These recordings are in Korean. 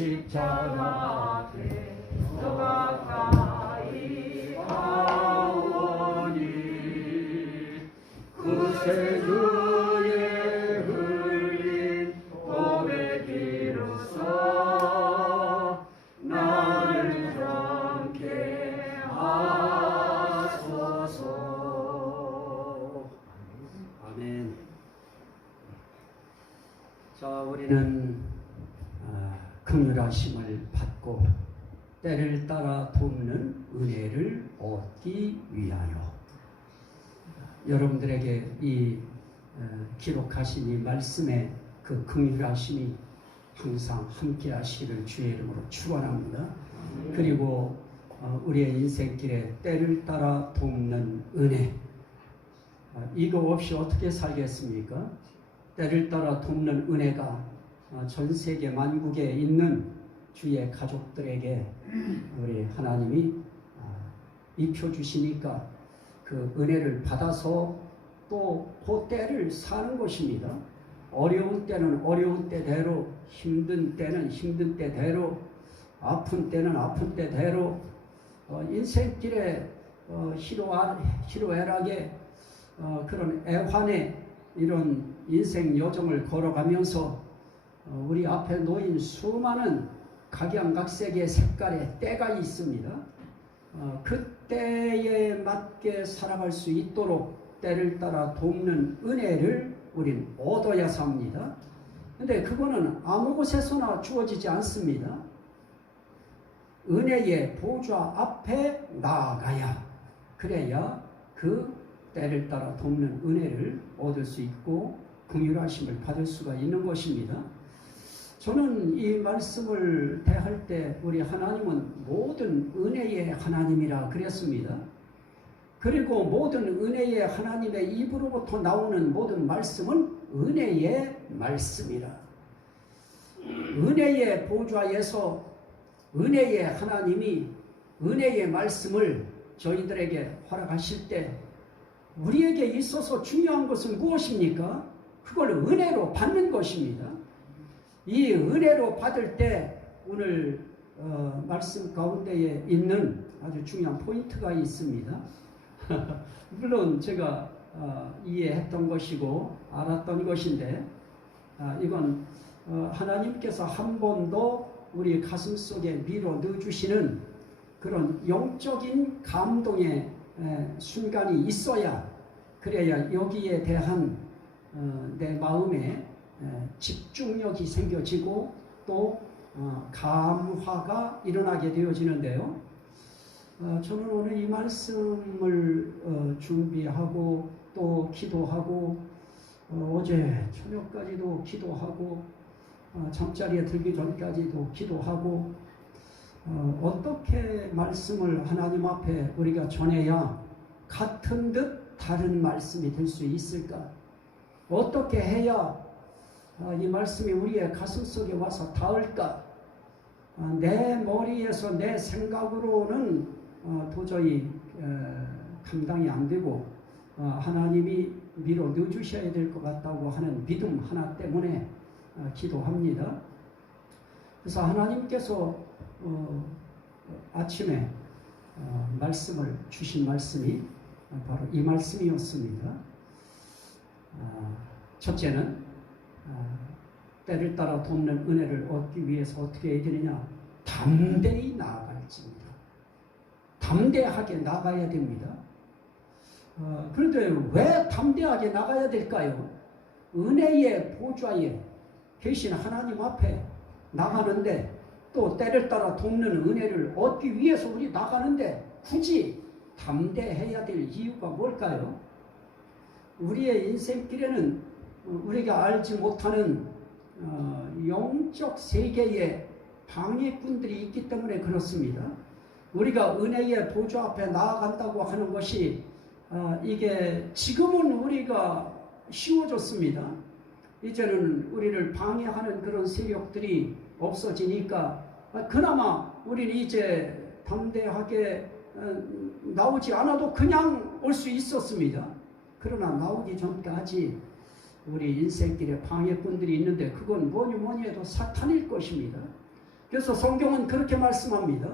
십자가 앞에 더 가까이 가오니 그새 주의 흘린 보배 비로소 나를 정케 하소서. 아멘. 자, 우리는 긍휼하심을 받고 때를 따라 돕는 은혜를 얻기 위하여 여러분들에게 이 기록하신 이 말씀의 그 긍휼하심이 항상 함께 하시기를 주의 이름으로 축원합니다. 그리고 우리의 인생길에 때를 따라 돕는 은혜, 이거 없이 어떻게 살겠습니까? 때를 따라 돕는 은혜가 전 세계 만국에 있는 주의 가족들에게 우리 하나님이 입혀주시니까 그 은혜를 받아서 또 그 때를 사는 것입니다. 어려운 때는 어려운 때대로, 힘든 때는 힘든 때대로, 아픈 때는 아픈 때대로, 인생길에 희로애락의 그런 애환의 이런 인생 여정을 걸어가면서 우리 앞에 놓인 수많은 각양각색의 색깔의 때가 있습니다. 그 때에 맞게 살아갈 수 있도록 때를 따라 돕는 은혜를 우린 얻어야 삽니다. 근데 그거는 아무 곳에서나 주어지지 않습니다. 은혜의 보좌 앞에 나아가야, 그래야 그 때를 따라 돕는 은혜를 얻을 수 있고 긍휼하심을 받을 수가 있는 것입니다. 저는 이 말씀을 대할 때 우리 하나님은 모든 은혜의 하나님이라 그랬습니다. 그리고 모든 은혜의 하나님의 입으로부터 나오는 모든 말씀은 은혜의 말씀이라. 은혜의 보좌에서 은혜의 하나님이 은혜의 말씀을 저희들에게 허락하실 때 우리에게 있어서 중요한 것은 무엇입니까? 그걸 은혜로 받는 것입니다. 이 은혜로 받을 때 오늘 말씀 가운데에 있는 아주 중요한 포인트가 있습니다. 물론 제가 이해했던 것이고 알았던 것인데 이건 하나님께서 한 번도 우리 가슴 속에 밀어 넣어주시는 그런 영적인 감동의 순간이 있어야, 그래야 여기에 대한 내 마음에 집중력이 생겨지고 또 감화가 일어나게 되어지는데요. 저는 오늘 이 말씀을 준비하고 또 기도하고 어제 저녁까지도 기도하고 잠자리에 들기 전까지도 기도하고 어떻게 말씀을 하나님 앞에 우리가 전해야 같은 듯 다른 말씀이 될 수 있을까? 어떻게 해야 이 말씀이 우리의 가슴 속에 와서 닿을까? 내 머리에서 내 생각으로는 도저히 감당이 안 되고 하나님이 밀어 넣어주셔야 될 것 같다고 하는 믿음 하나 때문에 기도합니다. 그래서 하나님께서 아침에 말씀을 주신 말씀이 바로 이 말씀이었습니다. 첫째는 때를 따라 돕는 은혜를 얻기 위해서 어떻게 해야 되느냐? 담대히 나아갈지입니다. 담대하게 나가야 됩니다. 그런데 왜 담대하게 나가야 될까요? 은혜의 보좌에 계신 하나님 앞에 나가는데, 또 때를 따라 돕는 은혜를 얻기 위해서 우리 나가는데 굳이 담대해야 될 이유가 뭘까요? 우리의 인생길에는 우리가 알지 못하는 영적 세계의 방해꾼들이 있기 때문에 그렇습니다. 우리가 은혜의 보좌 앞에 나아간다고 하는 것이 이게 지금은 우리가 쉬워졌습니다. 이제는 우리를 방해하는 그런 세력들이 없어지니까 그나마 우리는 이제 담대하게 나오지 않아도 그냥 올 수 있었습니다. 그러나 나오기 전까지 우리 인생길에 방해꾼들이 있는데 그건 뭐니 해도 사탄일 것입니다. 그래서 성경은 그렇게 말씀합니다.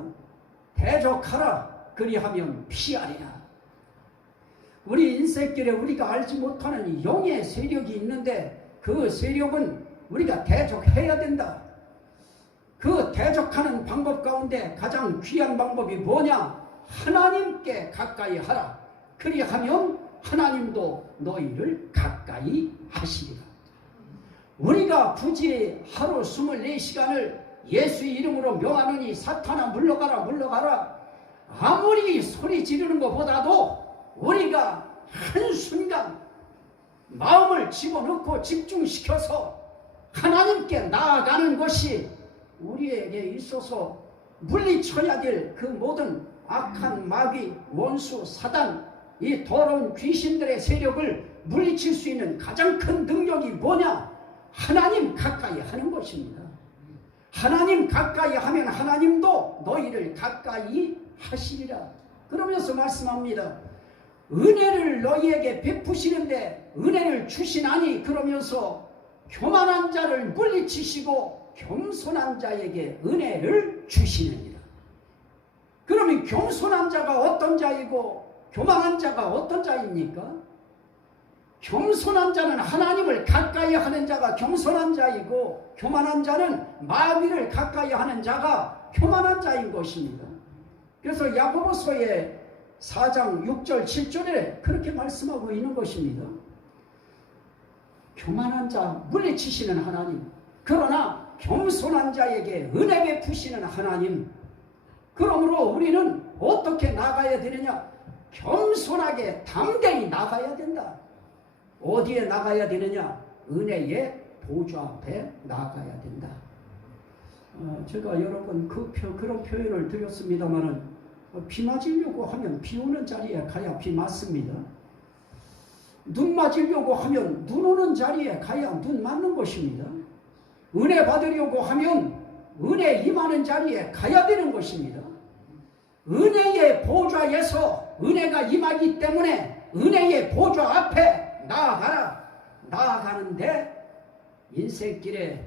대적하라, 그리하면 피하리라. 우리 인생길에 우리가 알지 못하는 영의 세력이 있는데 그 세력은 우리가 대적해야 된다. 그 대적하는 방법 가운데 가장 귀한 방법이 뭐냐? 하나님께 가까이 하라. 그리하면 하나님도 너희를 가까이 하시리라. 우리가 굳이 하루 24시간을 예수의 이름으로 명하노니 사탄아 물러가라 물러가라, 아무리 소리 지르는 것보다도 우리가 한순간 마음을 집어넣고 집중시켜서 하나님께 나아가는 것이 우리에게 있어서 물리쳐야 될 그 모든 악한 마귀, 원수, 사단, 이 더러운 귀신들의 세력을 물리칠 수 있는 가장 큰 능력이 뭐냐? 하나님 가까이 하는 것입니다. 하나님 가까이 하면 하나님도 너희를 가까이 하시리라. 그러면서 말씀합니다. 은혜를 너희에게 베푸시는데 은혜를 주시나니, 그러면서 교만한 자를 물리치시고 겸손한 자에게 은혜를 주시느니라. 그러면 겸손한 자가 어떤 자이고 교만한 자가 어떤 자입니까? 겸손한 자는 하나님을 가까이 하는 자가 겸손한 자이고, 교만한 자는 마귀를 가까이 하는 자가 교만한 자인 것입니다. 그래서 야고보서의 4장 6절 7절에 그렇게 말씀하고 있는 것입니다. 교만한 자 물리치시는 하나님, 그러나 겸손한 자에게 은혜 베푸시는 하나님. 그러므로 우리는 어떻게 나가야 되느냐? 겸손하게 담대히 나가야 된다. 어디에 나가야 되느냐? 은혜의 보좌 앞에 나가야 된다. 제가 여러 번 그런 표현을 드렸습니다마는, 비 맞으려고 하면 비 오는 자리에 가야 비 맞습니다. 눈 맞으려고 하면 눈 오는 자리에 가야 눈 맞는 것입니다. 은혜 받으려고 하면 은혜 임하는 자리에 가야 되는 것입니다. 은혜의 보좌에서 은혜가 임하기 때문에 은혜의 보좌 앞에 나아가라. 나아가는데 인생길에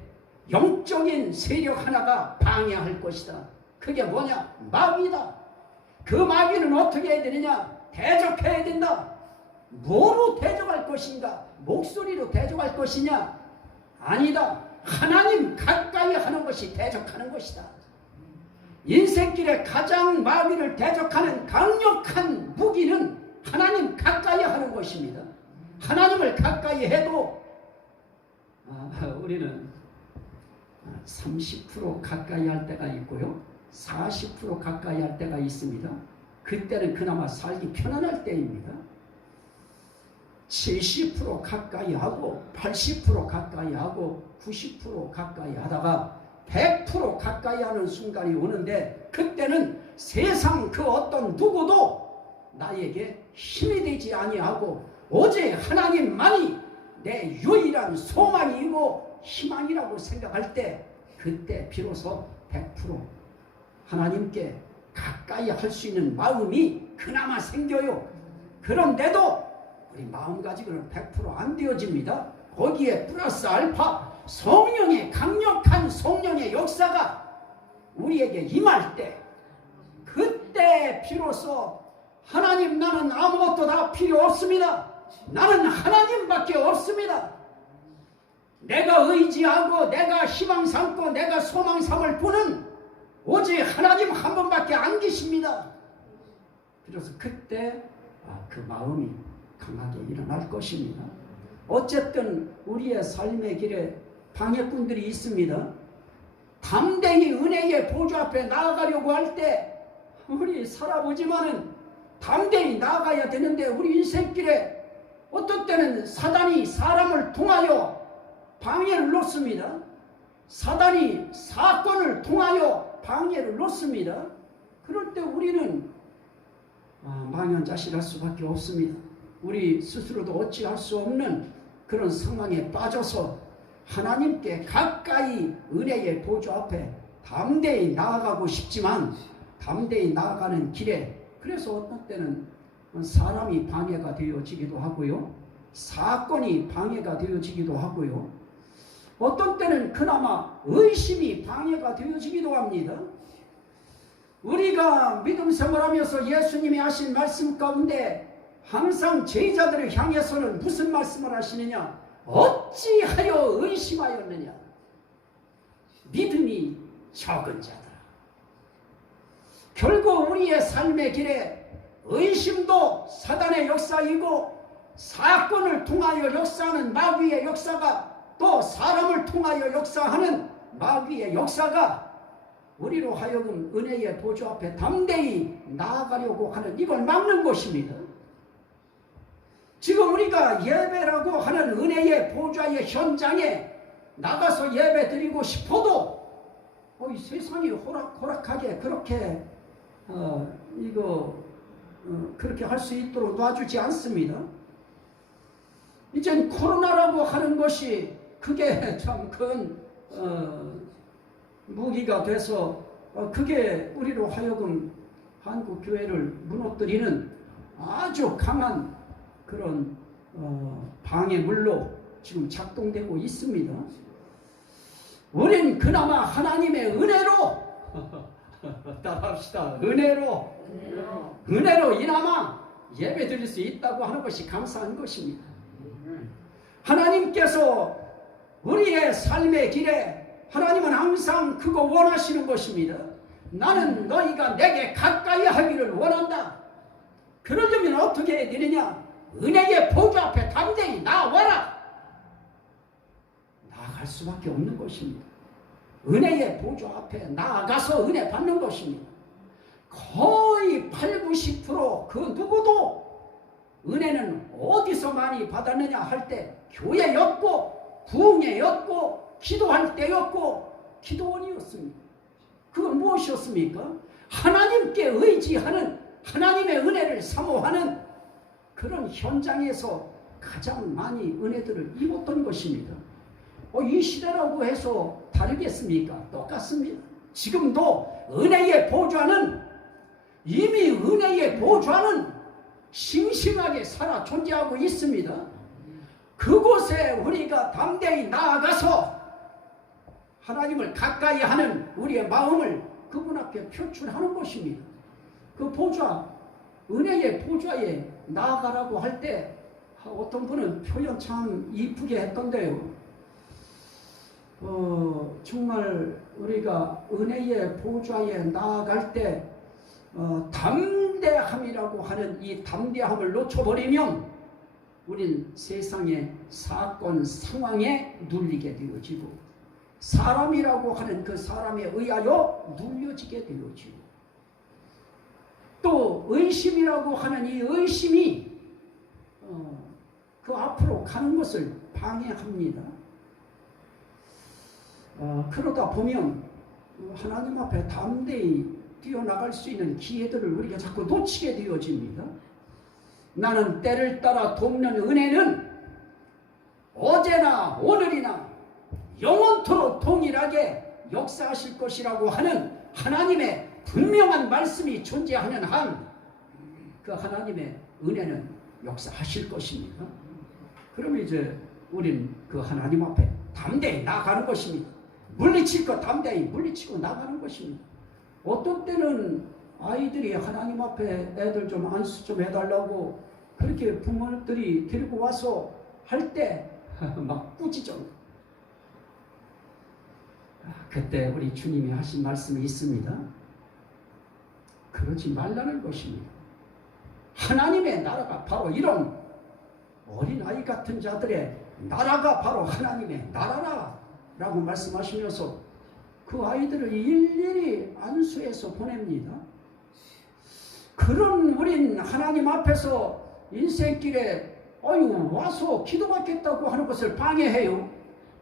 영적인 세력 하나가 방해할 것이다. 그게 뭐냐? 마귀다. 그 마귀는 어떻게 해야 되느냐? 대적해야 된다. 뭐로 대적할 것인가? 목소리로 대적할 것이냐? 아니다. 하나님 가까이 하는 것이 대적하는 것이다. 인생길에 가장 마귀를 대적하는 강력한 무기는 하나님 가까이 하는 것입니다. 하나님을 가까이 해도 우리는 30% 가까이 할 때가 있고요, 40% 가까이 할 때가 있습니다. 그때는 그나마 살기 편안할 때입니다. 70% 가까이 하고 80% 가까이 하고 90% 가까이 하다가 100% 가까이 하는 순간이 오는데, 그때는 세상 그 어떤 누구도 나에게 힘이 되지 아니하고 오직 하나님만이 내 유일한 소망이고 희망이라고 생각할 때, 그때 비로소 100% 하나님께 가까이 할 수 있는 마음이 그나마 생겨요. 그런데도 우리 마음 가지고는 100% 안 되어집니다. 거기에 플러스 알파 성령의 강력한 성령의 역사가 우리에게 임할 때, 그때 비로소 하나님, 나는 아무것도 다 필요 없습니다. 나는 하나님밖에 없습니다. 내가 의지하고 내가 희망 삼고 내가 소망 삼을 분은 오직 하나님 한 분밖에 안 계십니다. 그래서 그때 그 마음이 강하게 일어날 것입니다. 어쨌든 우리의 삶의 길에 방해꾼들이 있습니다. 담대히 은혜의 보좌 앞에 나아가려고 할 때 우리 살아보지만은 담대히 나아가야 되는데, 우리 인생길에 어떤 때는 사단이 사람을 통하여 방해를 놓습니다. 사단이 사건을 통하여 방해를 놓습니다. 그럴 때 우리는 망연자실할 수밖에 없습니다. 우리 스스로도 어찌할 수 없는 그런 상황에 빠져서 하나님께 가까이 은혜의 보좌 앞에 담대히 나아가고 싶지만, 담대히 나아가는 길에 그래서 어떤 때는 사람이 방해가 되어지기도 하고요, 사건이 방해가 되어지기도 하고요, 어떤 때는 그나마 의심이 방해가 되어지기도 합니다. 우리가 믿음 생활하면서 예수님이 하신 말씀 가운데 항상 제자들을 향해서는 무슨 말씀을 하시느냐? 어찌하여 의심하였느냐? 믿음이 적은 자들아. 결국 우리의 삶의 길에 의심도 사단의 역사이고, 사건을 통하여 역사하는 마귀의 역사가, 또 사람을 통하여 역사하는 마귀의 역사가 우리로 하여금 은혜의 보좌 앞에 담대히 나아가려고 하는, 이걸 막는 것입니다. 지금 우리가 예배라고 하는 은혜의 보좌의 현장에 나가서 예배 드리고 싶어도 이 세상이 호락호락하게 그렇게 그렇게 할 수 있도록 놔주지 않습니다. 이젠 코로나라고 하는 것이 그게 참 큰 무기가 돼서 그게 우리로 하여금 한국 교회를 무너뜨리는 아주 강한 그런 방해물로 지금 작동되고 있습니다. 우린 그나마 하나님의 은혜로 따라합시다. 은혜로 이나마 예배 드릴 수 있다고 하는 것이 감사한 것입니다. 하나님께서 우리의 삶의 길에 하나님은 항상 그거 원하시는 것입니다. 나는 너희가 내게 가까이 하기를 원한다. 그러려면 어떻게 해야 되느냐? 은혜의 보좌 앞에 담대히 나와라. 나아갈 수밖에 없는 것입니다. 은혜의 보좌 앞에 나아가서 은혜 받는 것입니다. 거의 80~90% 그 누구도 은혜는 어디서 많이 받았느냐 할 때 교회였고 부흥회였고 기도할 때였고 기도원이었습니다. 그건 무엇이었습니까? 하나님께 의지하는, 하나님의 은혜를 사모하는 그런 현장에서 가장 많이 은혜들을 입었던 것입니다. 이 시대라고 해서 다르겠습니까? 똑같습니다. 지금도 은혜의 보좌는, 이미 은혜의 보좌는 싱싱하게 살아 존재하고 있습니다. 그곳에 우리가 담대히 나아가서 하나님을 가까이 하는 우리의 마음을 그분 앞에 표출하는 것입니다. 그 보좌, 은혜의 보좌에 나아가라고 할 때 어떤 분은 표현 참 이쁘게 했던데요. 정말 우리가 은혜의 보좌에 나아갈 때 담대함이라고 하는 이 담대함을 놓쳐버리면 우린 세상의 사건 상황에 눌리게 되어지고, 사람이라고 하는 그 사람에 의하여 눌려지게 되어지고, 또 의심이라고 하는 이 의심이 그 앞으로 가는 것을 방해합니다. 그러다 보면 하나님 앞에 담대히 뛰어나갈 수 있는 기회들을 우리가 자꾸 놓치게 되어집니다. 나는 때를 따라 돕는 은혜는 어제나 오늘이나 영원토록 동일하게 역사하실 것이라고 하는 하나님의 분명한 말씀이 존재하는 한 그 하나님의 은혜는 역사하실 것입니다. 그러면 이제 우린 그 하나님 앞에 담대히 나가는 것입니다. 물리칠 것 담대히 물리치고 나가는 것입니다. 어떤 때는 아이들이 하나님 앞에 애들 좀 안수 좀 해달라고 그렇게 부모들이 데리고 와서 할 때 막 꾸짖어. 그때 우리 주님이 하신 말씀이 있습니다. 그러지 말라는 것입니다. 하나님의 나라가 바로 이런 어린아이 같은 자들의 나라가 바로 하나님의 나라라 라고 말씀하시면서 그 아이들을 일일이 안수해서 보냅니다. 그런 우린 하나님 앞에서 인생길에 와서 기도받겠다고 하는 것을 방해해요.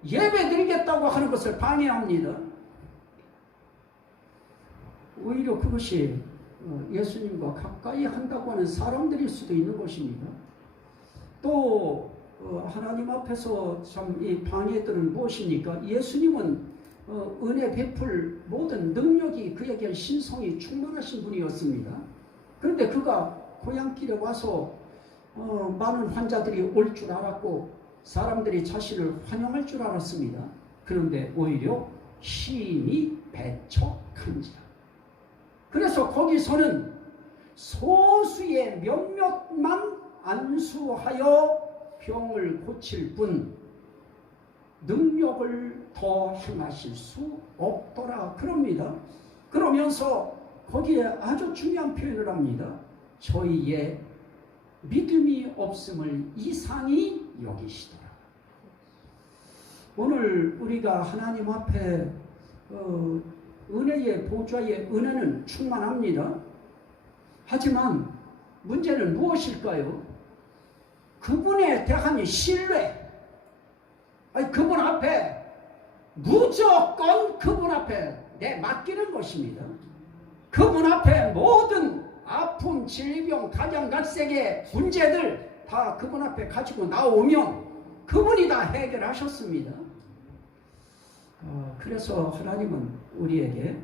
예배 드리겠다고 하는 것을 방해합니다. 오히려 그것이 예수님과 가까이 한다고 하는 사람들일 수도 있는 것입니다. 또 하나님 앞에서 참 이 방해들은 무엇입니까? 예수님은 은혜 베풀 모든 능력이 그에게 신성이 충만하신 분이었습니다. 그런데 그가 고향길에 와서 많은 환자들이 올 줄 알았고 사람들이 자신을 환영할 줄 알았습니다. 그런데 오히려 힘이 배척한지라. 그래서 거기서는 소수의 몇몇만 안수하여 병을 고칠 뿐 능력을 더 행하실 수 없더라 그럽니다. 그러면서 거기에 아주 중요한 표현을 합니다. 저희의 믿음이 없음을 이상히 여기시더라. 오늘 우리가 하나님 앞에 은혜의 보좌의 은혜는 충만합니다. 하지만 문제는 무엇일까요? 그분에 대한 신뢰. 아니, 그분 앞에 무조건 그분 앞에 내 맡기는 것입니다. 그분 앞에 모든 아픔, 질병, 가정각색의 문제들 다 그분 앞에 가지고 나오면 그분이 다 해결하셨습니다. 그래서 하나님은 우리에게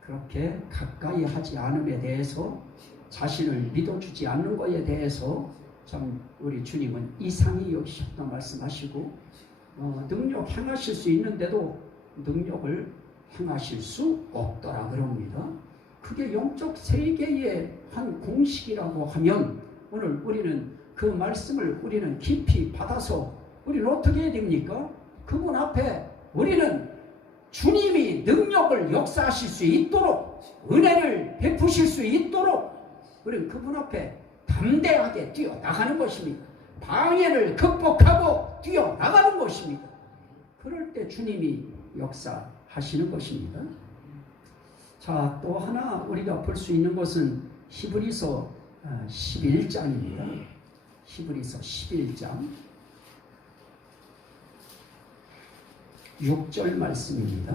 그렇게 가까이 하지 않음에 대해서, 자신을 믿어주지 않는 것에 대해서 참 우리 주님은 이상히 여기셨다 말씀하시고, 능력 행하실 수 있는데도 능력을 행하실 수 없더라 그럽니다. 그게 영적 세계의 한 공식이라고 하면 오늘 우리는 그 말씀을 우리는 깊이 받아서 우리는 어떻게 해야 됩니까? 그분 앞에 우리는 주님이 능력을 역사하실 수 있도록, 은혜를 베푸실 수 있도록 우리는 그분 앞에 담대하게 뛰어나가는 것입니다. 방해를 극복하고 뛰어나가는 것입니다. 그럴 때 주님이 역사하시는 것입니다. 자, 또 하나 우리가 볼 수 있는 것은 히브리서 11장입니다. 히브리서 11장 6절 말씀입니다.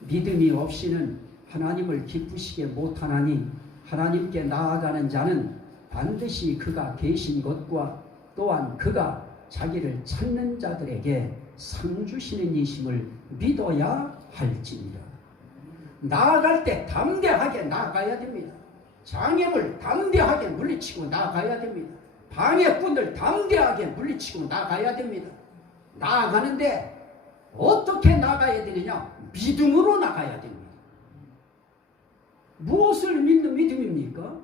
믿음이 없이는 하나님을 기쁘시게 못하나니 하나님께 나아가는 자는 반드시 그가 계신 것과 또한 그가 자기를 찾는 자들에게 상 주시는 이심을 믿어야 할지니라. 나아갈 때 담대하게 나아가야 됩니다. 장애물 담대하게 물리치고 나아가야 됩니다. 방해꾼들 담대하게 물리치고 나아가야 됩니다. 나아가는데 어떻게 나가야 되느냐? 믿음으로 나가야 됩니다. 무엇을 믿는 믿음입니까?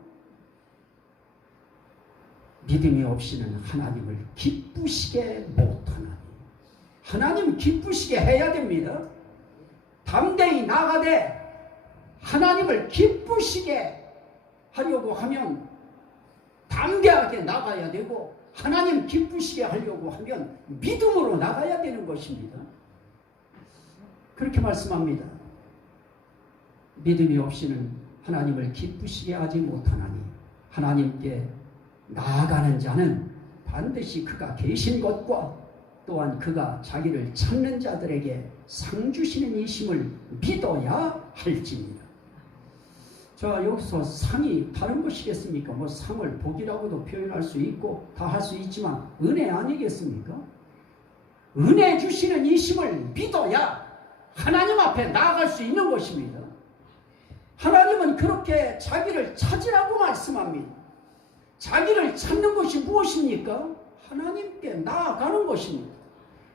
믿음이 없이는 하나님을 기쁘시게 못하나니. 하나님 기쁘시게 해야 됩니다. 담대히 나가되 하나님을 기쁘시게 하려고 하면 담대하게 나가야 되고, 하나님 기쁘시게 하려고 하면 믿음으로 나가야 되는 것입니다. 그렇게 말씀합니다. 믿음이 없이는 하나님을 기쁘시게 하지 못하나니 하나님께 나아가는 자는 반드시 그가 계신 것과 또한 그가 자기를 찾는 자들에게 상 주시는 이심을 믿어야 할지니라. 자, 여기서 상이 다른 것이겠습니까? 뭐 상을 복이라고도 표현할 수 있고 다 할 수 있지만 은혜 아니겠습니까? 은혜 주시는 이심을 믿어야 하나님 앞에 나아갈 수 있는 것입니다. 하나님은 그렇게 자기를 찾으라고 말씀합니다. 자기를 찾는 것이 무엇입니까? 하나님께 나아가는 것입니다.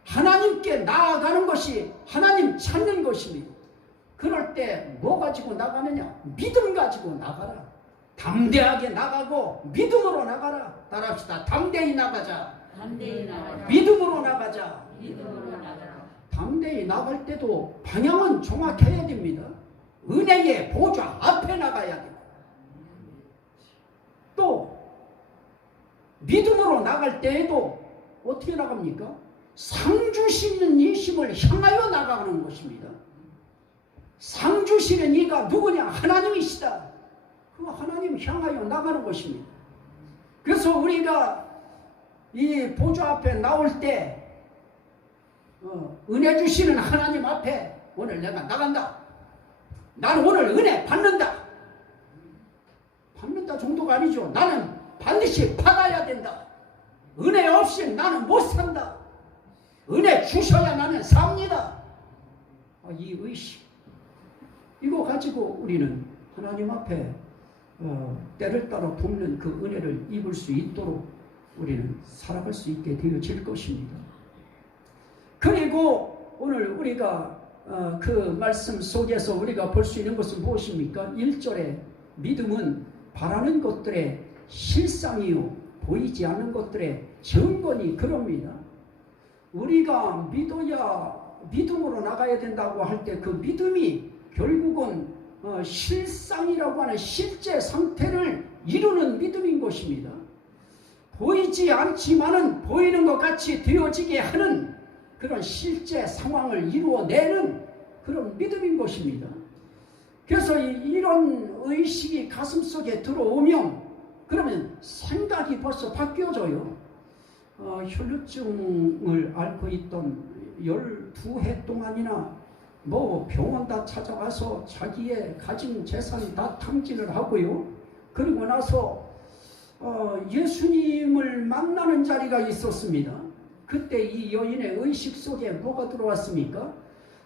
하나님께 나아가는 것이 하나님 찾는 것입니다. 그럴 때 뭐 가지고 나가느냐? 믿음 가지고 나가라. 담대하게 나가고 믿음으로 나가라. 따라합시다. 담대히 나가자. 담대히 나가자. 믿음으로 나가자. 믿음으로 나가라. 담대히 나갈 때도 방향은 정확해야 됩니다. 은혜의 보좌 앞에 나가야 돼요. 또 믿음으로 나갈 때에도 어떻게 나갑니까? 상 주시는 이심을 향하여 나가는 것입니다. 상 주시는 이가 누구냐? 하나님이시다. 그 하나님 향하여 나가는 것입니다. 그래서 우리가 이 보좌 앞에 나올 때 은혜 주시는 하나님 앞에 오늘 내가 나간다. 나는 오늘 은혜 받는다. 받는다 정도가 아니죠. 나는 반드시 받아야 된다. 은혜 없이 나는 못 산다. 은혜 주셔야 나는 삽니다. 이 의식, 이거 가지고 우리는 하나님 앞에 때를 따라 돕는 그 은혜를 입을 수 있도록 우리는 살아갈 수 있게 되어질 것입니다. 그리고 오늘 우리가 그 말씀 속에서 우리가 볼 수 있는 것은 무엇입니까? 1절에 믿음은 바라는 것들의 실상이요 보이지 않는 것들의 증거니 그럽니다. 우리가 믿어야 믿음으로 나가야 된다고 할 때 그 믿음이 결국은 실상이라고 하는 실제 상태를 이루는 믿음인 것입니다. 보이지 않지만은 보이는 것 같이 되어지게 하는 그런 실제 상황을 이루어내는 그런 믿음인 것입니다. 그래서 이런 의식이 가슴속에 들어오면 그러면 생각이 벌써 바뀌어져요. 혈루증을 앓고 있던 12해 동안이나 뭐 병원 다 찾아가서 자기의 가진 재산 다 탕진을 하고요. 그리고 나서 예수님을 만나는 자리가 있었습니다. 그때 이 여인의 의식 속에 뭐가 들어왔습니까?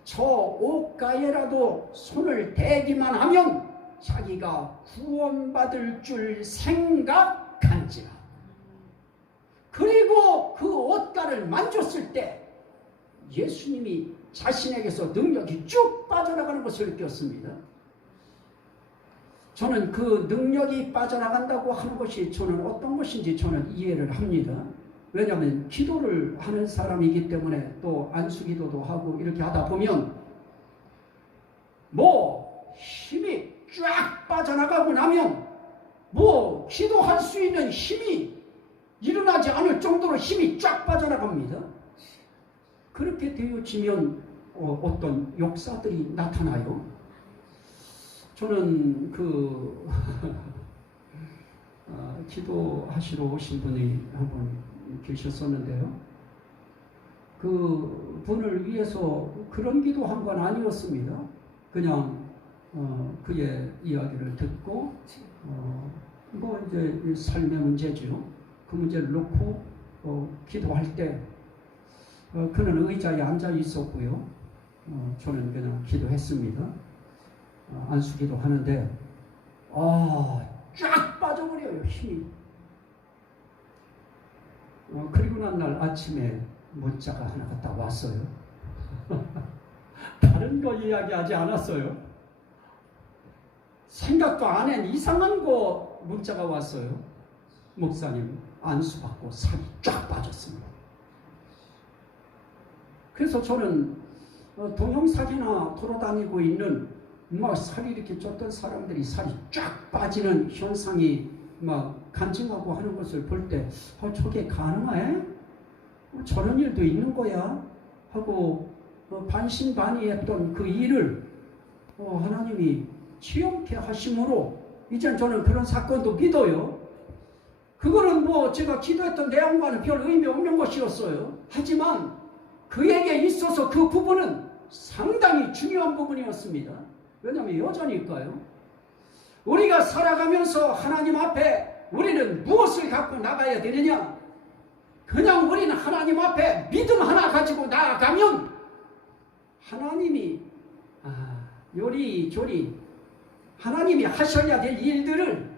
저 옷가에라도 손을 대기만 하면 자기가 구원받을 줄 생각한지라. 그리고 그 옷가를 만졌을 때 예수님이 자신에게서 능력이 쭉 빠져나가는 것을 느꼈습니다. 저는 그 능력이 빠져나간다고 하는 것이 저는 어떤 것인지 저는 이해를 합니다. 왜냐하면 기도를 하는 사람이기 때문에 또 안수기도도 하고 이렇게 하다 보면 뭐 힘이 쫙 빠져나가고 나면 뭐 기도할 수 있는 힘이 일어나지 않을 정도로 힘이 쫙 빠져나갑니다. 그렇게 되어지면 어떤 역사들이 나타나요. 저는 기도하시러 오신 분이 한 분 계셨었는데요. 그 분을 위해서 그런 기도한 건 아니었습니다. 그냥 그의 이야기를 듣고 뭐 이제 삶의 문제죠. 그 문제를 놓고 기도할 때 그는 의자에 앉아 있었고요. 저는 그냥 기도했습니다. 안수기도 하는데 쫙 빠져버려요, 힘이. 그리고 난 날 아침에 문자가 하나가 딱 왔어요. 다른 거 이야기하지 않았어요. 생각도 안 한 이상한 거 문자가 왔어요. 목사님 안수받고 살이 쫙 빠졌습니다. 그래서 저는 동영상이나 돌아다니고 있는 막 살이 이렇게 쪘던 사람들이 살이 쫙 빠지는 현상이 막 간증하고 하는 것을 볼 때 저게 가능해? 저런 일도 있는 거야? 하고 반신반의했던 그 일을 하나님이 체험케 하심으로 이젠 저는 그런 사건도 믿어요. 그거는 뭐 제가 기도했던 내용과는 별 의미 없는 것이었어요. 하지만 그에게 있어서 그 부분은 상당히 중요한 부분이었습니다. 왜냐하면 여자니까요. 우리가 살아가면서 하나님 앞에 우리는 무엇을 갖고 나가야 되느냐? 그냥 우리는 하나님 앞에 믿음 하나 가지고 나아가면 하나님이 요리조리 하나님이 하셔야 될 일들을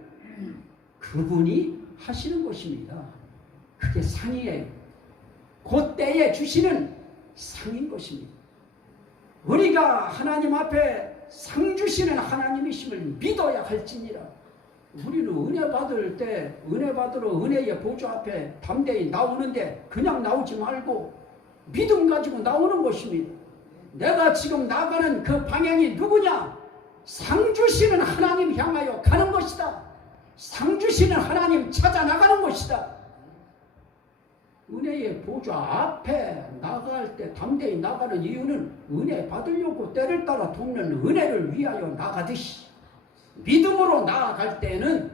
그분이 하시는 것입니다. 그게 상이에요. 그때에 주시는 상인 것입니다. 우리가 하나님 앞에 상 주시는 하나님이심을 믿어야 할지니라. 우리는 은혜 받을 때 은혜 받으러 은혜의 보좌 앞에 담대히 나오는데 그냥 나오지 말고 믿음 가지고 나오는 것입니다. 내가 지금 나가는 그 방향이 누구냐? 상 주시는 하나님 향하여 가는 것이다. 상 주시는 하나님 찾아 나가는 것이다. 은혜의 보좌 앞에 나갈 때 담대히 나가는 이유는 은혜 받으려고 때를 따라 돕는 은혜를 위하여 나가듯이 믿음으로 나아갈 때는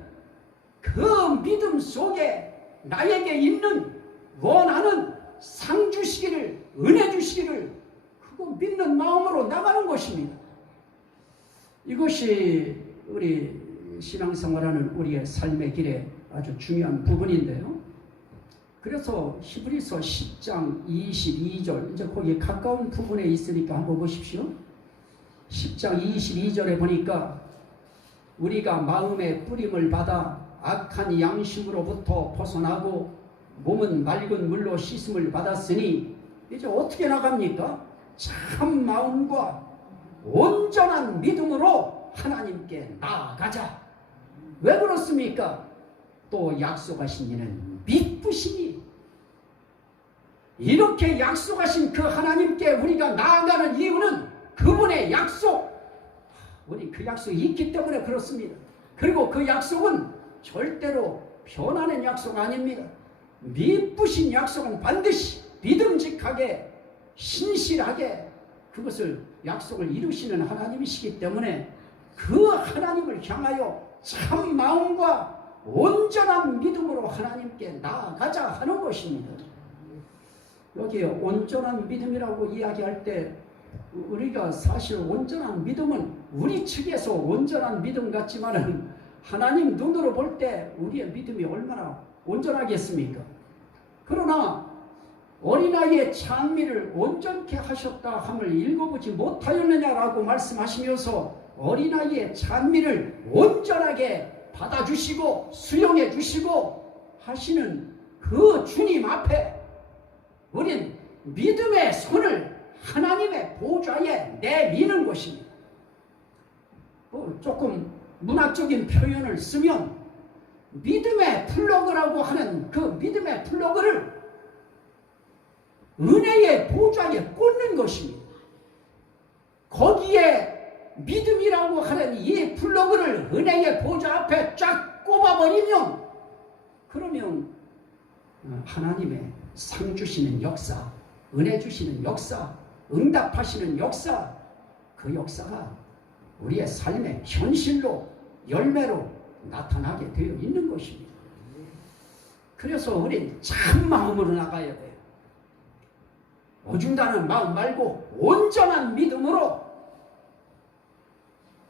그 믿음 속에 나에게 있는 원하는 상 주시기를 은혜 주시기를 그거 믿는 마음으로 나가는 것입니다. 이것이 우리 신앙생활하는 우리의 삶의 길에 아주 중요한 부분인데요. 그래서 히브리서 10장 22절 이제 거기에 가까운 부분에 있으니까 한번 보십시오. 10장 22절에 보니까 우리가 마음의 뿌림을 받아 악한 양심으로부터 벗어나고 몸은 맑은 물로 씻음을 받았으니 이제 어떻게 나갑니까? 참 마음과 온전한 믿음으로 하나님께 나아가자. 왜 그렇습니까? 또 약속하신 이는 믿으시니. 이렇게 약속하신 그 하나님께 우리가 나아가는 이유는 그분의 약속, 우리 그 약속이 있기 때문에 그렇습니다. 그리고 그 약속은 절대로 변하는 약속 아닙니다. 믿으신 약속은 반드시 믿음직하게 신실하게 그것을 약속을 이루시는 하나님이시기 때문에 그 하나님을 향하여 참 마음과 온전한 믿음으로 하나님께 나아가자 하는 것입니다. 여기 온전한 믿음이라고 이야기할 때 우리가 사실 온전한 믿음은 우리 측에서 온전한 믿음 같지만은 하나님 눈으로 볼 때 우리의 믿음이 얼마나 온전하겠습니까? 그러나 어린아이의 찬미를 온전케 하셨다 함을 읽어보지 못하였느냐라고 말씀하시면서 어린아이의 찬미를 온전하게 받아주시고 수용해 주시고 하시는 그 주님 앞에 우린 믿음의 손을 하나님의 보좌에 내미는 것입니다. 조금 문학적인 표현을 쓰면 믿음의 플러그라고 하는 그 믿음의 플러그를 은혜의 보좌에 꽂는 것입니다. 거기에 믿음이라고 하는 이 플러그를 은혜의 보좌 앞에 쫙 꼽아버리면 그러면 하나님의 상 주시는 역사, 은혜 주시는 역사, 응답하시는 역사, 그 역사가 우리의 삶의 현실로 열매로 나타나게 되어 있는 것입니다. 그래서 우린 참 마음으로 나가야 돼요. 어중다는 마음 말고 온전한 믿음으로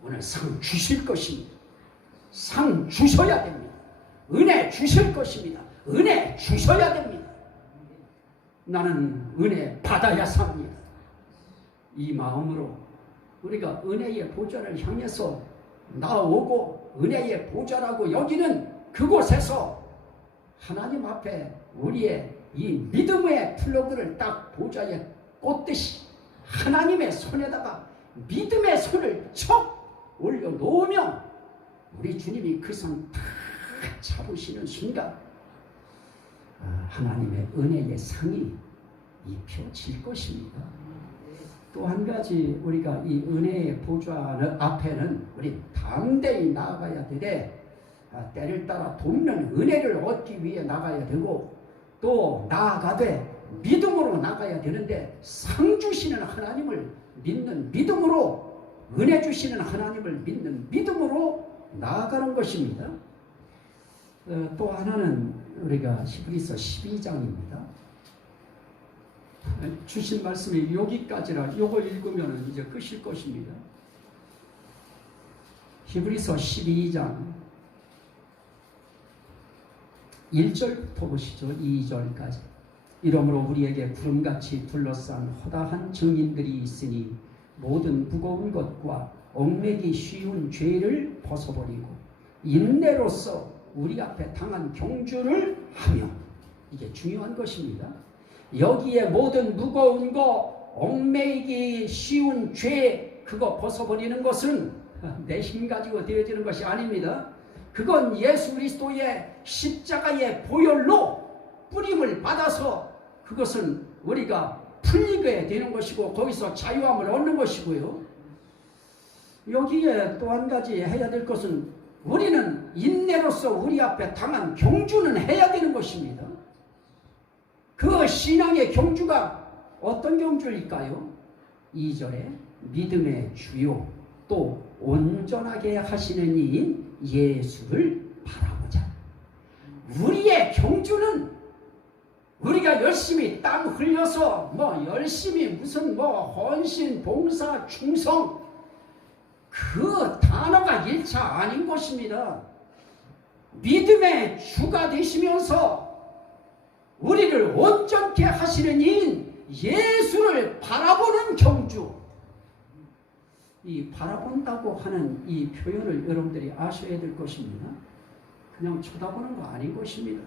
오늘 상 주실 것입니다. 상 주셔야 됩니다. 은혜 주실 것입니다. 은혜 주셔야 됩니다. 나는 은혜 받아야 삽니다. 이 마음으로 우리가 은혜의 보좌를 향해서 나오고 은혜의 보좌라고 여기는 그곳에서 하나님 앞에 우리의 이 믿음의 플러그를 딱 보좌에 꽂듯이 하나님의 손에다가 믿음의 손을 척 올려놓으면 우리 주님이 그 손 탁 잡으시는 순간 하나님의 은혜의 상이 입혀질 것입니다. 또 한 가지 우리가 이 은혜의 보좌 앞에는 우리 담대히 나아가야 되되 때를 따라 돕는 은혜를 얻기 위해 나가야 되고 또 나아가되 믿음으로 나가야 되는데 상 주시는 하나님을 믿는 믿음으로 은혜 주시는 하나님을 믿는 믿음으로 나아가는 것입니다. 또 하나는 우리가 히브리서 12장입니다. 주신 말씀이 여기까지라 요거 읽으면 이제 끝일 것입니다. 히브리서 12장 1절부터 보시죠. 2절까지. 이러므로 우리에게 구름같이 둘러싼 허다한 증인들이 있으니 모든 무거운 것과 얽매기 쉬운 죄를 벗어버리고 인내로서 우리 앞에 당한 경주를 하며, 이게 중요한 것입니다. 여기에 모든 무거운 거, 얽매이기 쉬운 죄, 그거 벗어버리는 것은 내 힘 가지고 되어지는 것이 아닙니다. 그건 예수 그리스도의 십자가의 보혈로 뿌림을 받아서 그것은 우리가 풀리게 되는 것이고 거기서 자유함을 얻는 것이고요. 여기에 또 한 가지 해야 될 것은 우리는 인내로서 우리 앞에 당한 경주는 해야 되는 것입니다. 그 신앙의 경주가 어떤 경주일까요? 2절에 믿음의 주요 또 온전하게 하시는 이인 예수를 바라보자. 우리의 경주는 우리가 열심히 땀 흘려서 열심히 무슨 헌신, 봉사, 충성, 그 단어가 1차 아닌 것입니다. 믿음의 주가 되시면서 우리를 온전케 하시는 이인 예수를 바라보는 경주. 이 바라본다고 하는 이 표현을 여러분들이 아셔야 될 것입니다. 그냥 쳐다보는 거 아닌 것입니다.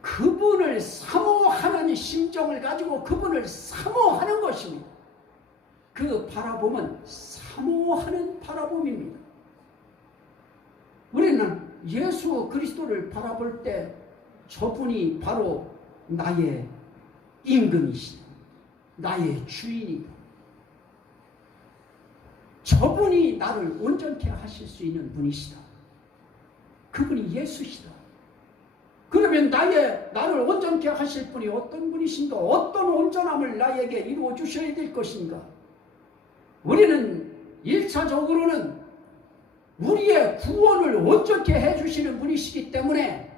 그 그분을 사모하는 심정을 가지고 그분을 사모하는 것입니다. 그 바라봄은 사모하는 바라봄입니다. 우리는 예수 그리스도를 바라볼 때 저분이 바로 나의 임금이시다. 나의 주인이다. 저분이 나를 온전케 하실 수 있는 분이시다. 그분이 예수시다. 그러면 나를 온전케 하실 분이 어떤 분이신가? 어떤 온전함을 나에게 이루어 주셔야 될 것인가? 우리는 1차적으로는 우리의 구원을 온전케 해주시는 분이시기 때문에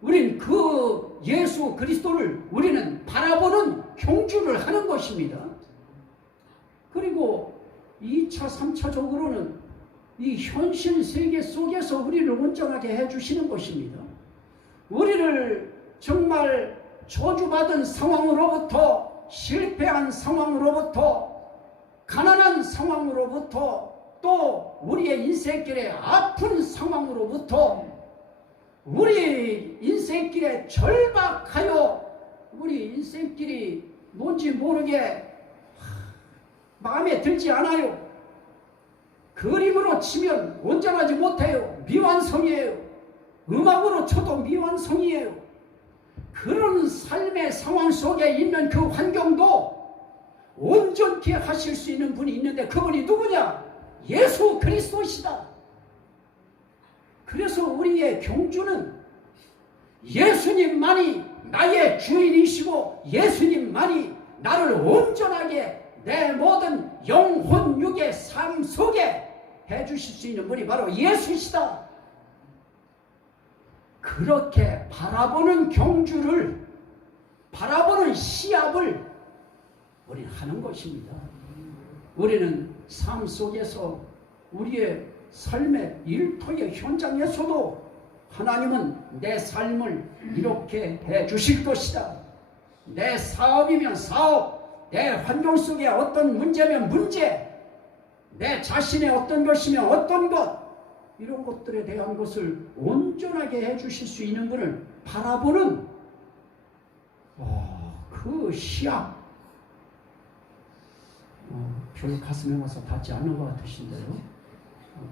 우리는 그 예수 그리스도를 우리는 바라보는 경주를 하는 것입니다. 그리고 2차, 3차적으로는 이 현실 세계 속에서 우리를 온전하게 해주시는 것입니다. 우리를 정말 저주받은 상황으로부터, 실패한 상황으로부터, 가난한 상황으로부터, 또 우리의 인생길의 아픈 상황으로부터, 우리 인생길에 절박하여 우리 인생길이 뭔지 모르게 마음에 들지 않아요. 그림으로 치면 온전하지 못해요. 미완성이에요. 음악으로 쳐도 미완성이에요. 그런 삶의 상황 속에 있는 그 환경도 온전케 하실 수 있는 분이 있는데 그분이 누구냐? 예수 그리스도시다. 그래서 우리의 경주는 예수님만이 나의 주인이시고 예수님만이 나를 온전하게 내 모든 영혼 육의 삶 속에 해주실 수 있는 분이 바로 예수시다. 그렇게 바라보는 경주를, 바라보는 시합을 우리는 하는 것입니다. 우리는 삶 속에서 우리의 삶의 일터의 현장에서도 하나님은 내 삶을 이렇게 해 주실 것이다. 내 사업이면 사업, 내 환경 속에 어떤 문제면 문제, 내 자신의 어떤 것이면 어떤 것, 이런 것들에 대한 것을 온전하게 해 주실 수 있는 분을 바라보는 그 시합, 별 가슴에 와서 닿지 않는 것 같으신데요.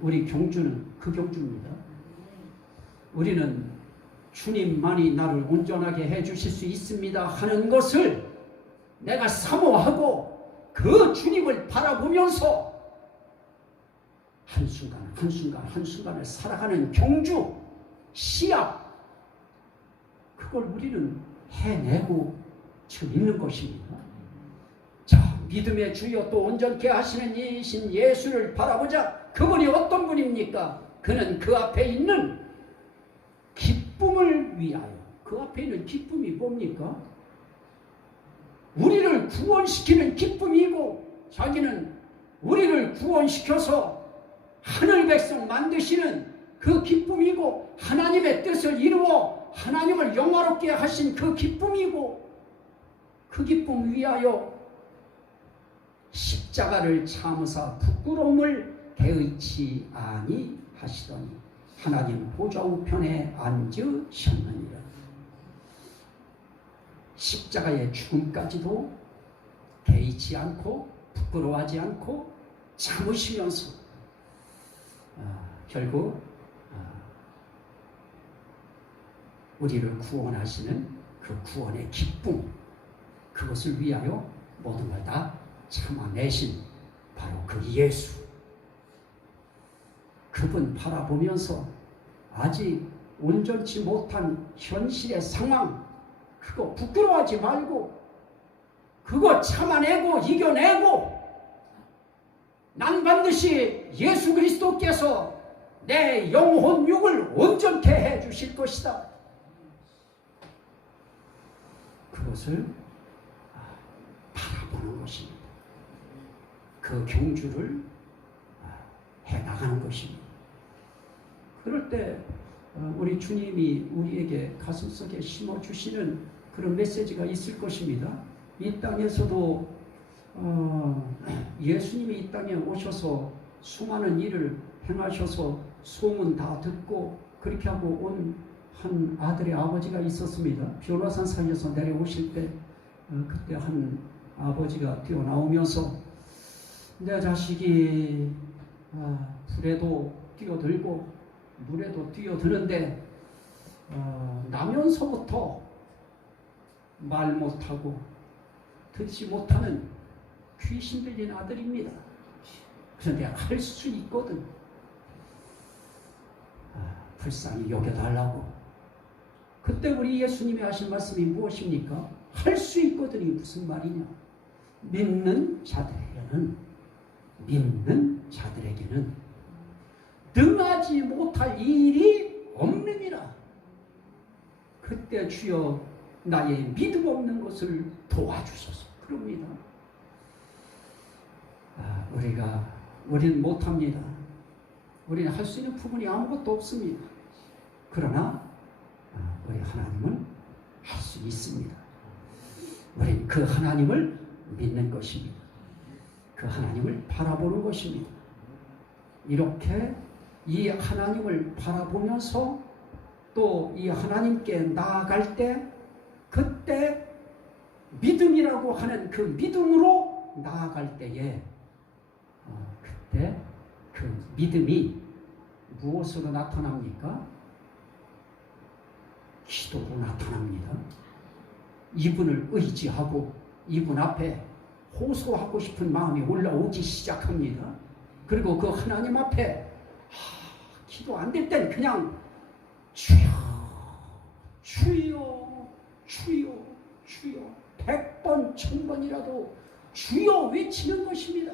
우리 경주는 그 경주입니다. 우리는 주님만이 나를 온전하게 해주실 수 있습니다 하는 것을 내가 사모하고 그 주님을 바라보면서 한순간 한순간 한순간을 살아가는 경주, 시합, 그걸 우리는 해내고 지금 있는 것입니다. 자, 믿음의 주여 또 온전케 하시는 이신 예수를 바라보자. 그분이 어떤 분입니까? 그는 그 앞에 있는 기쁨을 위하여. 그 앞에 있는 기쁨이 뭡니까? 우리를 구원시키는 기쁨이고, 자기는 우리를 구원시켜서 하늘 백성 만드시는 그 기쁨이고, 하나님의 뜻을 이루어 하나님을 영화롭게 하신 그 기쁨이고, 그 기쁨 위하여 십자가를 참으사 부끄러움을 개의치 아니하시더니 하나님 보좌 우편에 앉으셨느니라. 십자가의 죽음까지도 개의치 않고 부끄러워하지 않고 참으시면서 결국 우리를 구원하시는 그 구원의 기쁨, 그것을 위하여 모든 걸 다 참아내신 바로 그 예수, 그분 바라보면서 아직 온전치 못한 현실의 상황, 그거 부끄러워하지 말고 그거 참아내고 이겨내고, 난 반드시 예수 그리스도께서 내 영혼 육을 온전케 해 주실 것이다. 그것을 바라보는 것입니다. 그 경주를 해나가는 것입니다. 그럴 때 우리 주님이 우리에게 가슴속에 심어주시는 그런 메시지가 있을 것입니다. 이 땅에서도 예수님이 이 땅에 오셔서 수많은 일을 행하셔서 소문 다 듣고 그렇게 하고 온 한 아들의 아버지가 있었습니다. 변호산 사이에서 내려오실 때 그때 한 아버지가 뛰어나오면서 내 자식이 불에도 뛰어들고 물에도 뛰어드는데 나면서부터 말 못하고 듣지 못하는 귀신 들린 아들입니다. 그래서 내가 할 수 있거든. 불쌍히 여겨달라고. 그때 우리 예수님이 하신 말씀이 무엇입니까? 할 수 있거든이 무슨 말이냐? 믿는 자들에게는 능하지 못할 일이 없느니라. 그때 주여 나의 믿음 없는 것을 도와주소서. 그럽니다. 우리는 못합니다. 우리는 할 수 있는 부분이 아무것도 없습니다. 그러나 우리 하나님은 할 수 있습니다. 우리는 그 하나님을 믿는 것입니다. 그 하나님을 바라보는 것입니다. 이렇게 이 하나님을 바라보면서 또 이 하나님께 나아갈 때 그때 믿음이라고 하는 그 믿음으로 나아갈 때에 그때 그 믿음이 무엇으로 나타납니까? 기도로 나타납니다. 이분을 의지하고 이분 앞에 호소하고 싶은 마음이 올라오기 시작합니다. 그리고 그 하나님 앞에 기도 안 될 땐 그냥 주여 주여 주여 주여 100번 1000번이라도 주여 외치는 것입니다.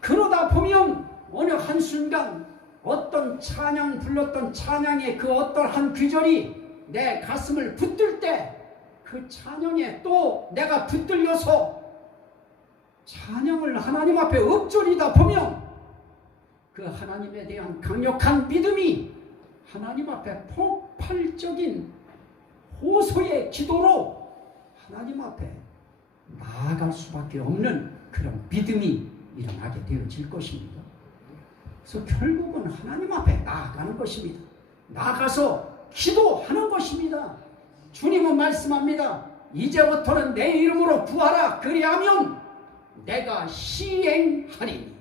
그러다 보면 어느 한순간 어떤 찬양 불렀던 찬양의 그 어떠한 귀절이 내 가슴을 붙들 때 그 찬양에 또 내가 붙들려서 찬양을 하나님 앞에 읊조리다 보면 그 하나님에 대한 강력한 믿음이 하나님 앞에 폭발적인 호소의 기도로 하나님 앞에 나아갈 수밖에 없는 그런 믿음이 일어나게 되어질 것입니다. 그래서 결국은 하나님 앞에 나아가는 것입니다. 나아가서 기도하는 것입니다. 주님은 말씀합니다. 이제부터는 내 이름으로 구하라. 그리하면 내가 시행하리니.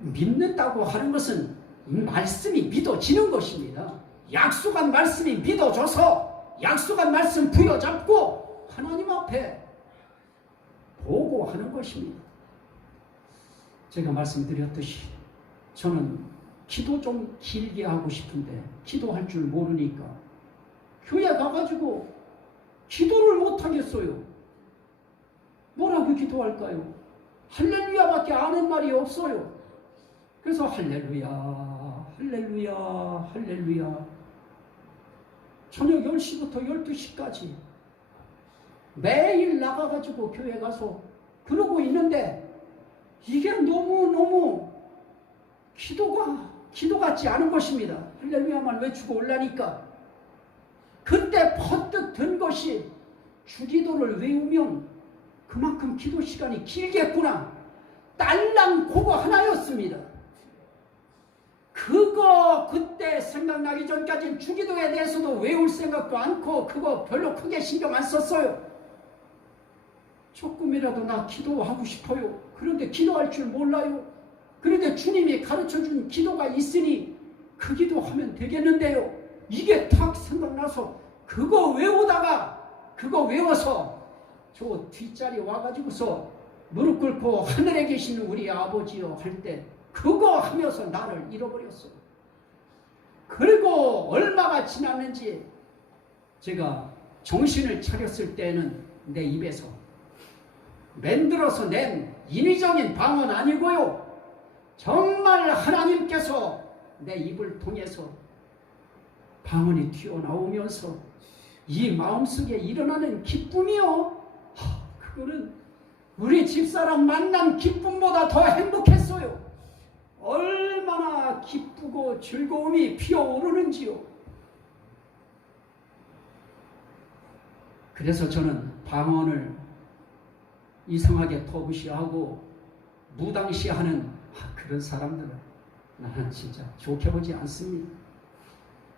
믿는다고 하는 것은 이 말씀이 믿어지는 것입니다. 약속한 말씀이 믿어져서 약속한 말씀 부여잡고 하나님 앞에 보고하는 것입니다. 제가 말씀드렸듯이 저는 기도 좀 길게 하고 싶은데 기도할 줄 모르니까 교회 가가지고 기도를 못하겠어요. 뭐라고 기도할까요? 할렐루야밖에 아는 말이 없어요. 그래서 할렐루야 할렐루야 할렐루야 저녁 10시부터 12시까지 매일 나가가지고 교회 가서 그러고 있는데 이게 너무너무 기도 같지 않은 것입니다. 할렐루야만 외치고 올라니까 그때 퍼뜩 든 것이 주기도를 외우면 그만큼 기도 시간이 길겠구나. 딸랑 그거 하나였습니다. 그때 생각나기 전까지는 주기도에 대해서도 외울 생각도 않고 그거 별로 크게 신경 안 썼어요. 조금이라도 나 기도하고 싶어요. 그런데 기도할 줄 몰라요. 그런데 주님이 가르쳐준 기도가 있으니 그 기도하면 되겠는데요. 이게 탁 생각나서 그거 외워서 저 뒷자리 와가지고서 무릎 꿇고 하늘에 계시는 우리 아버지요 할 때 그거 하면서 나를 잃어버렸어요. 그리고 얼마가 지났는지 제가 정신을 차렸을 때는 내 입에서 만들어서 낸 인위적인 방언 아니고요. 정말 하나님께서 내 입을 통해서 방언이 튀어나오면서 이 마음속에 일어나는 기쁨이요. 그거는 우리 집사람 만난 기쁨보다 더 행복했어요. 얼마나 기쁘고 즐거움이 피어오르는지요. 그래서 저는 방언을 이상하게 터부시하고 무당시하는 그런 사람들은 나는 진짜 좋게 보지 않습니다.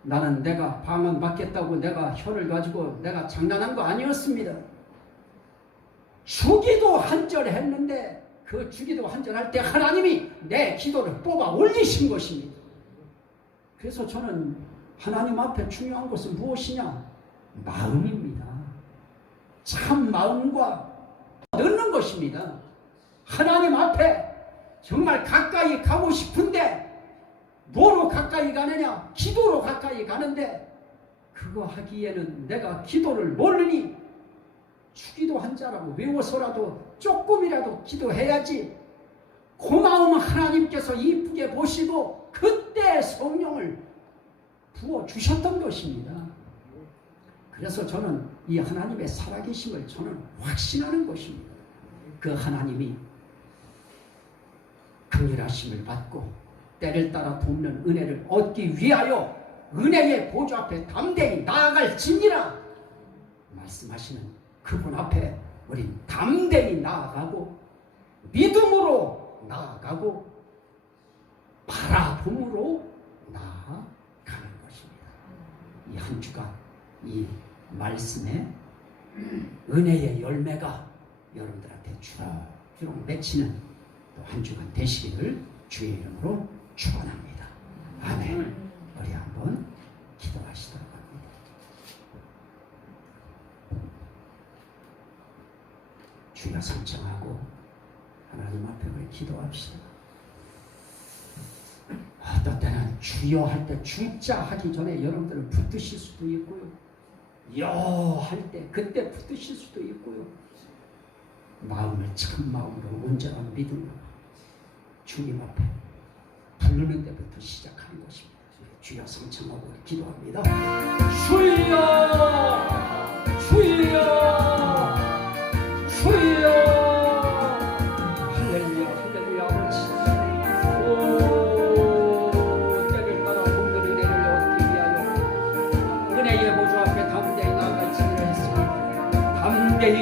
나는 내가 방언 받겠다고 내가 혀를 가지고 내가 장난한 거 아니었습니다. 주기도 한 절 했는데 그 주기도 한 절 할 때 하나님이 내 기도를 뽑아 올리신 것입니다. 그래서 저는 하나님 앞에 중요한 것은 무엇이냐? 마음입니다. 참 마음과 넣는 것입니다. 하나님 앞에 정말 가까이 가고 싶은데 뭐로 가까이 가느냐? 기도로 가까이 가는데 그거 하기에는 내가 기도를 모르니 주기도 한 자라고 외워서라도 조금이라도 기도해야지. 그 마음은 하나님께서 이쁘게 보시고 그때 성령을 부어주셨던 것입니다. 그래서 저는 이 하나님의 살아계심을 저는 확신하는 것입니다. 그 하나님이 긍휼하심을 받고 때를 따라 돕는 은혜를 얻기 위하여 은혜의 보좌 앞에 담대히 나아갈지니라 말씀하시는 그분 앞에 우린 담대히 나아가고 믿음으로 나아가고 바라봄으로 나아가는 것입니다. 이 한 주간 이 말씀의 은혜의 열매가 여러분들한테 주렁주렁 맺히는 또 한 주간 되시기를 주의 이름으로 축원합니다. 아멘. 우리 한번 기도하시도록 합니다. 주여 성청하고 하나님 앞에 우리 기도합시다. 어떤 때는 주여 할 때 주자 하기 전에 여러분들은 붙드실 수도 있고요. 여 할 때 그때 붙드실 수도 있고요. 마음을 참 마음으로 온전한 믿음으로 주님 앞에 부르는 데부터 시작하는 것입니다. 주여 성청하고 기도합니다. 주여 주여 주여 할렐루야 할렐루야 아버지 때를 따라 복는 은혜를 얻기 위하여 은혜의 보좌 앞에 담대히 나아갈지니라 했습니다. 담대히